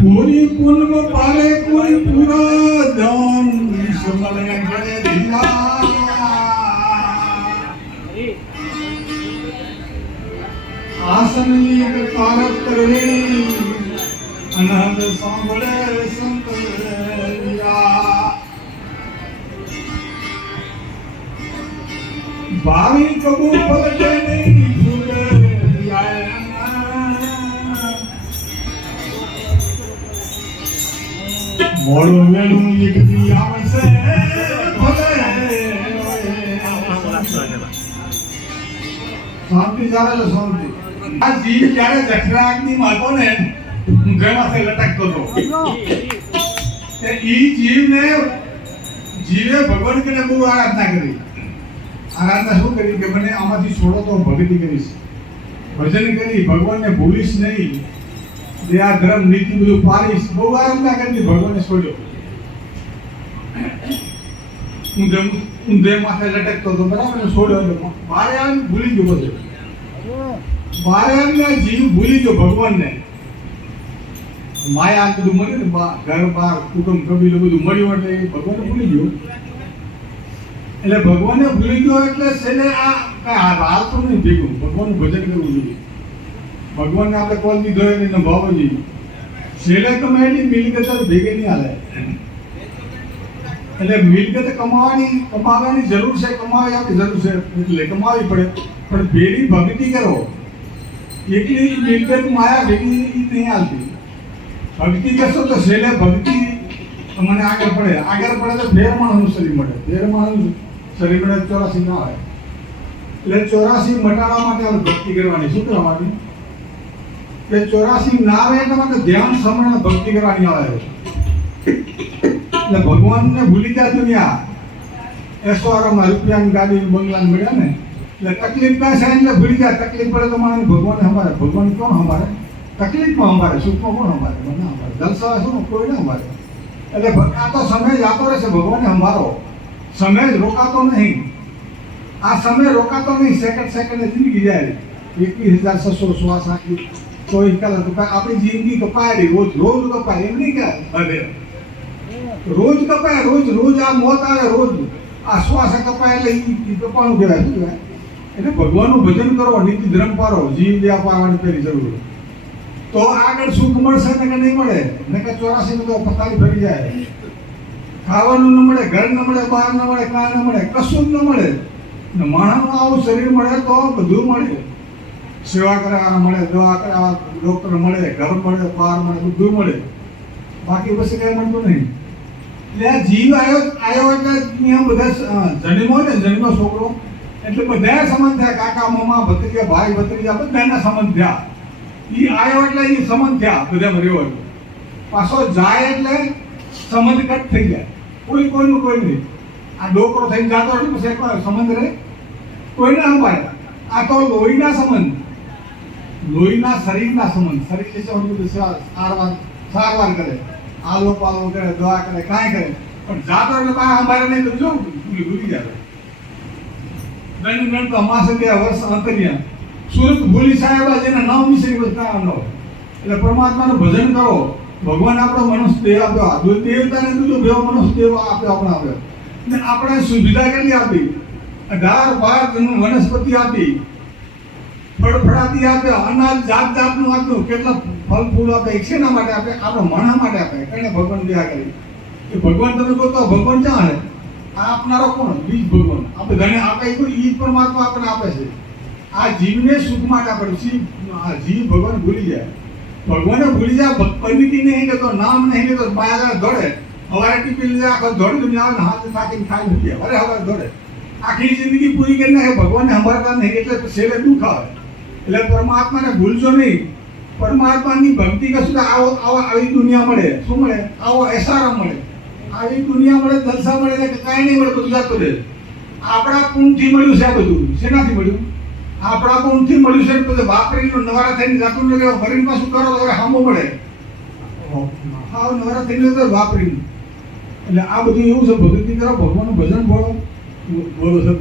પૂરી પૂનમ પારે કોઈ પૂરા ધન સમલને કરે દિયા આસન લીક તારક કરે અનહદ સાંભળે સંત લિયા ભાવી કબૂ પલટે નહીં ભૂલે મોડું વેલું એક દી આવશે શાંતિ ચાલે છે શાંતિ. આ જીવ જ્યારે જઠરાગ્નિ માં હતો ને ગળાથી લટકતો હતો તે ઈ જીવે ભગવાન કને બહુ આરાધના કરી. આરાધના શું કરી કે મને આમાંથી છોડો તો ભક્તિ કરીશ, ભજન કરી, ભગવાનને ભૂલીશ નહીં, દયા ધર્મ નીતિ બધું પાડીશ. બહુ આરાધના કરી, ભગવાનને છોડ્યો. ઊંધે માથે લટકતો હતો બરાબર, છોડ્યો. બારે આવીને ભૂલી ગયો બધું. બારે આવીને જીવ ભૂલી ગયો ભગવાનને. માયા બધું મળ્યું ને, ઘર બાર કુટુંબ કબીલો બધું મળ્યું એટલે ભગવાનને ભૂલી ગયો. એટલે ભગવાનને ભૂલી ગયો એટલે છેલ્લે આ કઈ હાલતું નહીં ભેગું. ભગવાનનું ભજન કરવું જોઈએ. ભગવાનને આપણે કોલ દીધો એને નભાવવો જોઈએ. છેલ્લે તમે એની મિલકત ભેગી નહીં હાલે. એટલે મિલકત કમાવાની જરૂર છે, કમાવી આપણી જરૂર છે એટલે કમાવી પડે, પણ ભેગી ભક્તિ કરો. એકલી મિલકત માયા ભેગી નહીં હાલતી. ભક્તિ કરશો તો છેલ્લે ભક્તિ મને આગળ પડે તો ફેર માણસનું શરીર મળે. ફેર માણસનું શરીર મળે 84 ના આવે. એટલે 84 મટાડવા માટે આપણે ભક્તિ કરવાની. શું કરવાની? કે 84 ના આવે એટલા માટે ધ્યાન સમરણ ભક્તિ કરવાની આવે. એટલે ભગવાનને ભૂલી જાય દુનિયા. એસોઆરામાં રૂપિયાની ગાડી બંગલાને મળ્યા ને એટલે તકલીફ કાંઈ છે એટલે ભૂલી જાય. તકલીફ પડે તો માણસ ભગવાનને સંભાળે. ભગવાન કોણ સંભાળે? તકલીફમાં સંભાળે, સુખમાં કોણ સંભાળે? મને સંભાળે. જલસા શું કોઈ ના સંભાળે. એટલે આ તો સમય જતો રહેશે. ભગવાનને સંભાળો. સમય જ રોકાતો નહીં. આ સમય રોકાતો નહીં. સેકન્ડ જિંદગી જાય. 21,600 શ્વાસ આખી 24 કલાક આપણી જિંદગી કપાયેલી. રોજ કપાય. એમ નહીં કે હવે રોજ કપાય. રોજ આ મોત આવે. રોજ આ શ્વાસ કપાય એટલે એ કપાવાનું કહેવાય. શું કહેવાય? એટલે ભગવાનનું ભજન કરો, નીતિ ધર્મ પાડો. જીવ દયા પાડવાની પેલી જરૂર તો આગળ સુખ મળશે ને કે નહીં મળે. ને કે 84 તો પથારી ફરી જાય. ખાવાનું ન મળે, ઘર ન મળે, બહાર ન મળે, કાંઈ ન મળે, કશું જ ન મળે. ને માણસનું આવું શરીર મળે તો બધું મળે. સેવા કરાવવા મળે, દવા કરાવવા ડોક્ટર મળે, ઘર મળે, બહાર મળે, બધું મળે. બાકી પછી કઈ મળતું નહીં. એટલે આ જીવ આવ્યો એટલે બધા જન્મો ને જન્મ છોકરો એટલે બધા સંબંધ થયા. કાકા મામા ભત્રીજા ભાઈ ભત્રીજા બધાના સંબંધ થયા. એ આવ્યો એટલે એ સંબંધ થયા. બધા રહ્યો પાછો જાય એટલે સંબંધ કટ થઈ જાય. કોઈનું કોઈ નહીં. આ ડોકરો થઈને જતો એટલે પછી કોઈ સંબંધ રહે કોઈને સંભાળે. આ તો લોહીના સંબંધ, લોહીના શરીરના સંબંધ. શરીર છે બધું સારવાર કરે, આલો પાલો કરે, દવા કરે, કાંઈ કરે, પણ જાતો એટલે કાંઈ સંભાળે નહીં તો જો ભૂલી જાય. દંડ તો અમાસે ગયા વર્ષ અંતરિયા સુરત ભૂલી સાહેબ જેના નામ વિશે કામ ન હોય. એટલે પરમાત્માનું ભજન કરો. ભગવાન આપણો મનુષ્ય દેહ આપ્યો. દેવતાને બીજો બેવો મનુષ્ય દેવ આપ્યો આપ્યો. ને આપણે સુવિધા કેટલી આપી? 18-12 વનસ્પતિ આપી, ફળફળાદી આપ્યા, અનાજ જાતનું આપ્યું, કેટલા ફળ ફૂલ આપે. શેના માટે આપે? આપણો મણા માટે આપે. એને ભગવાન દયા કરી. એ ભગવાન તમે કહો તો ભગવાન ક્યાં હે? આ આપનારો કોણ? બીજ ભગવાન. આપણે ધણે આપે એ પરમાત્મા આપણને આપે છે. આ જીવને સુખ માટે આપે. આ જીવ ભગવાન ભૂલી જાય. ભગવાનને ભૂલી જાય. પંડિતી નહીં લેતો, નામ નહીં લેતો, માયા દોડે. હવારે ટીપી લીધા આખો દોડી દુનિયા આવે ને હાથ થાકીને ખાઈ મૂકીએ. હવે દોડે. આખી જિંદગી પૂરી કરીને ભગવાનને સંભાળતા નહીં એટલે છેલ્લે દુઃખ આવે. એટલે પરમાત્માને ભૂલશો નહીં. પરમાત્માની ભક્તિ કરશું તો આવી દુનિયા મળે. શું મળે? આવો એસારા મળે, આવી દુનિયા મળે, જલસા મળે, કાંઈ નહીં મળે, બધું જતું રહે. આપણા પુણ્યથી મળ્યું છે આ બધું. શેનાથી મળ્યું? આપણા પુણ્યથી મળ્યું છે. બધું વાપરીને નવારા થઈને જતું રહે. ફરીને પાછું કરો તો હવે સામો મળે. હા, નવારા થઈને તો વાપરીને. એટલે આ બધું એવું છે. ભક્તિ કરો, ભગવાનનું ભજન બોલો. બોલો સબ